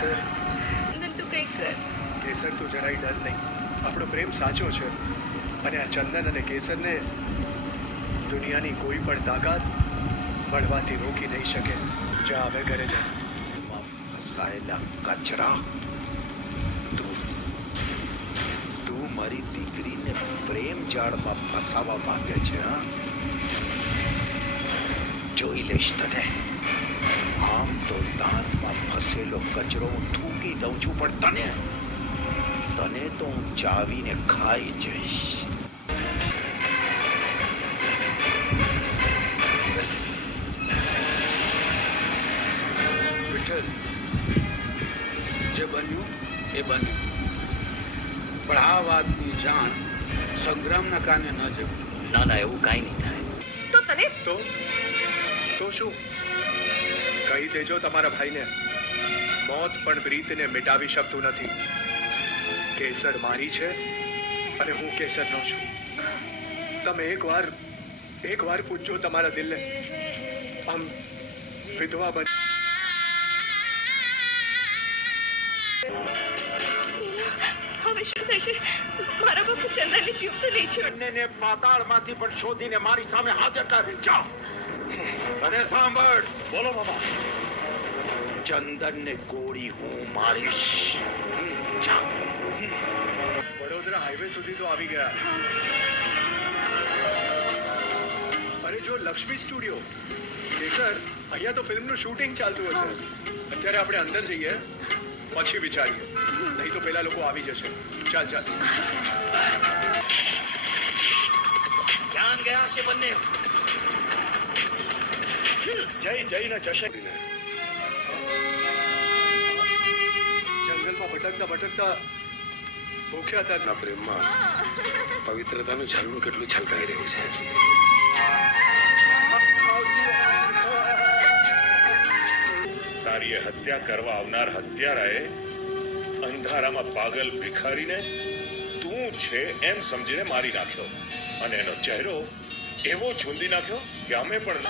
કેસર તું કંઈક કર. કેસર તું જરાય ડર નહીં. આપણો પ્રેમ સાચો છે અને આ ચંદન અને કેસરને દુનિયાની કોઈ પણ તાકાત મળવાથી રોકી નહીં શકે. જા હવે ઘરે જા. ફસાયેલા કચરા. તું મારી દીકરીને પ્રેમ જાળમાં ફસાવા માંગે છે. હા, જોઈ લઈશ તને. આમ તો દાંતમાં ફસેલો કચરો હું થૂકી દઉં છું, પણ તને તો હું ચાવીને ખાઈ જઈશ. વિઠ્ઠલ, જે બન્યું એ બન્યું, પણ આ વાતની જાણ સંગ્રામના કાને ન જવું. ના ના, એવું કાંઈ નહીં થાય. તો તને તો શું? કહી દેજો તમારા ભાઈને, મોત પણ પ્રીતને મિટાવી શકતું નથી. કેસર મારી છે અને હું કેસરનો છું. તમે એકવાર પૂછજો તમારા દિલને. આમ વિધવા બની હવે શું થશે? મારા બાપુ ચંદનને જીવતો નહીં છોડ. બંનેને પાતાળમાંથી પણ શોધીને મારી સામે હાજર કર. જાઓ. અને સાંભળ. બોલો બાબા. ચંદનને ગોળી હું મારીશ. જાઓ. વડોદરા હાઈવે સુધી તો આવી ગયા. અરે જો લક્ષ્મી સ્ટુડિયો. કેસર, અહીંયા તો ફિલ્મનું શૂટિંગ ચાલતું હશે. અત્યારે આપણે અંદર જઈએ, પછી વિચારીએ. નહીં તો પેલા લોકો આવી જશે. ચાલ. ક્યાં ગયા છે બંને? જઈને જશે. જંગલમાં ભટકતા ભૂખ્યા હતા. પ્રેમમાં પવિત્રતાનું ઝરણું કેટલું છલકાઈ રહ્યું છે. તારી હત્યા કરવા આવનાર હત્યારાએ અંધારામાં પાગલ ભિખારીને તું છે એમ સમજીને મારી નાખ્યો અને એનો ચહેરો એવો છૂંદી નાખ્યો કે અમે પણ